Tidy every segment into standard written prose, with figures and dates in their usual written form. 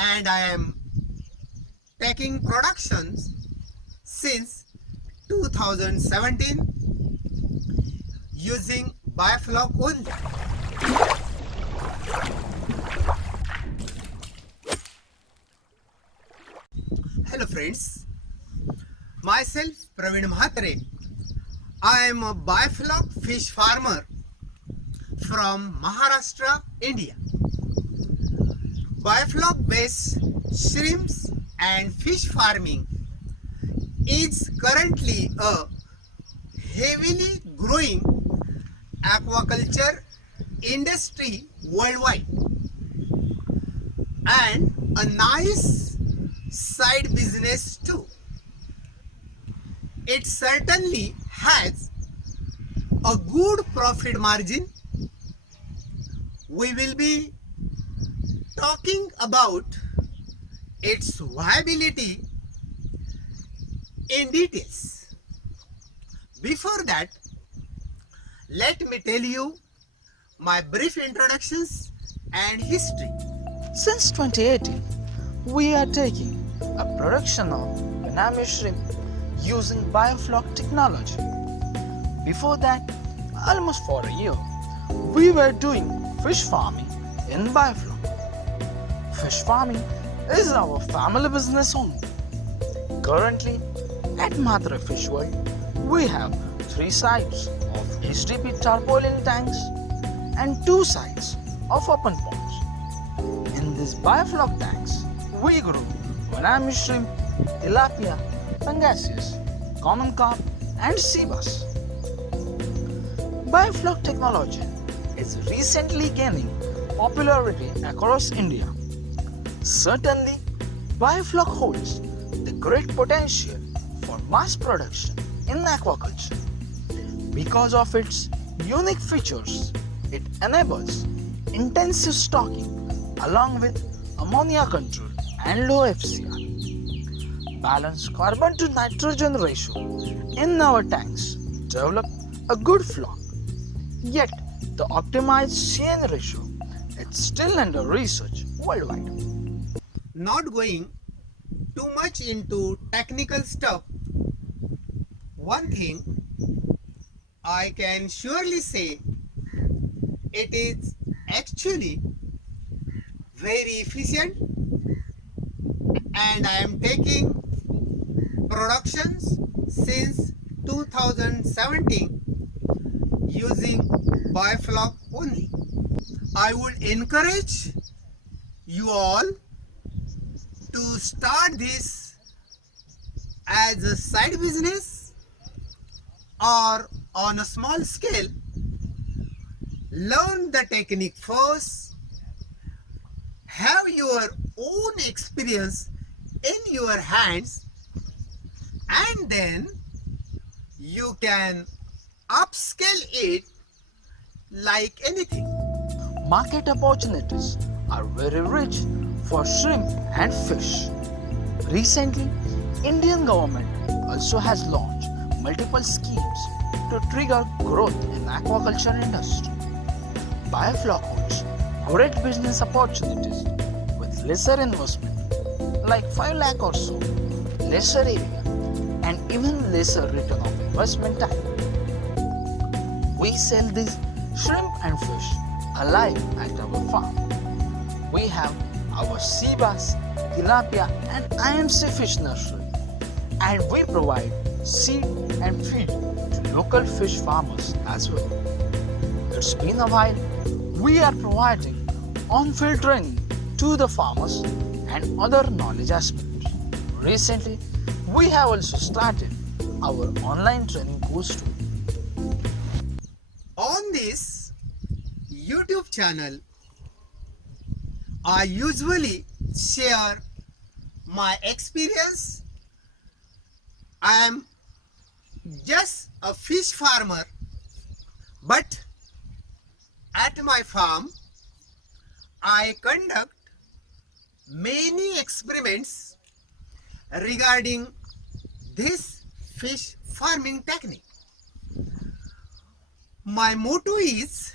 and I am taking productions since 2017 using Biofloc only. Hello friends, myself Praveen Mhatre. I am a Biofloc fish farmer from Maharashtra, India. Biofloc based shrimps and fish farming is currently a heavily growing aquaculture industry worldwide and a nice side business too. It certainly has a good profit margin. We will be talking about its viability in details. Before that, let me tell you my brief introductions and history. Since 2018, we are taking a production of Benami shrimp using Biofloc technology. Before that, almost for a year, we were doing fish farming in Biofloc. Fish farming is our family business only. Currently, at Mhatre Fish World, we have 3 sites of HDP tarpaulin tanks and 2 sites of open ponds. In these Biofloc tanks, we grow Benami shrimp, tilapia, pangasius, common carp, and sea bass. Biofloc technology is recently gaining popularity across India. Certainly, Biofloc holds the great potential for mass production in aquaculture. Because of its unique features, it enables intensive stocking along with ammonia control and low FCR. Balanced carbon to nitrogen ratio in our tanks develop a good flock. Yet, the optimized CN ratio is still under research worldwide. Not going too much into technical stuff, one thing I can surely say, it is actually very efficient, and I am taking productions since 2017 using Biofloc only. I would encourage you all to start this as a side business or on a small scale. Learn the technique first, have your own experience in your hands, and then you can upscale it like anything. Market opportunities are very rich for shrimp and fish. Recently, Indian government also has launched multiple schemes to trigger growth in aquaculture industry. Biofloc holds great business opportunities with lesser investment like 5 lakh or so, lesser area, and even lesser return of investment time. We sell these shrimp and fish alive at our farm. We have our sea bass, tilapia, and IMC fish nursery, and we provide seed and feed to local fish farmers as well. It's been a while. We are providing on-field training to the farmers and other knowledge aspects. Recently, we have also started our online training course too. On this YouTube channel, I usually share my experience. I am just a fish farmer, but at my farm, I conduct many experiments regarding this fish farming technique. My motto is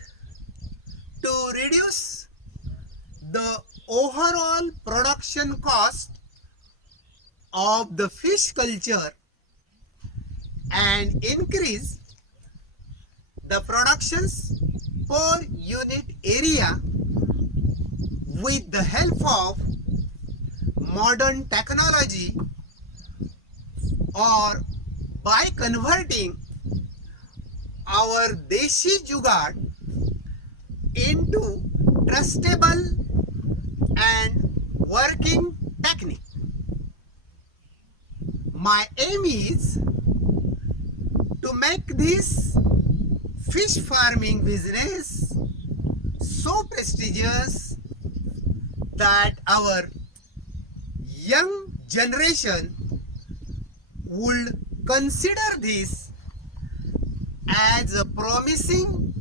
to reduce the overall production cost of the fish culture and increase the productions per unit area with the help of modern technology or by converting our Deshi Jugaad into trustable and working technique. My aim is to make this fish farming business so prestigious that our young generation would consider this as a promising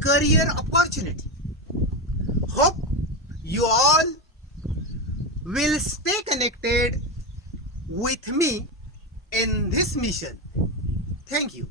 career opportunity. Hope you all will stay connected with me in this mission. Thank you.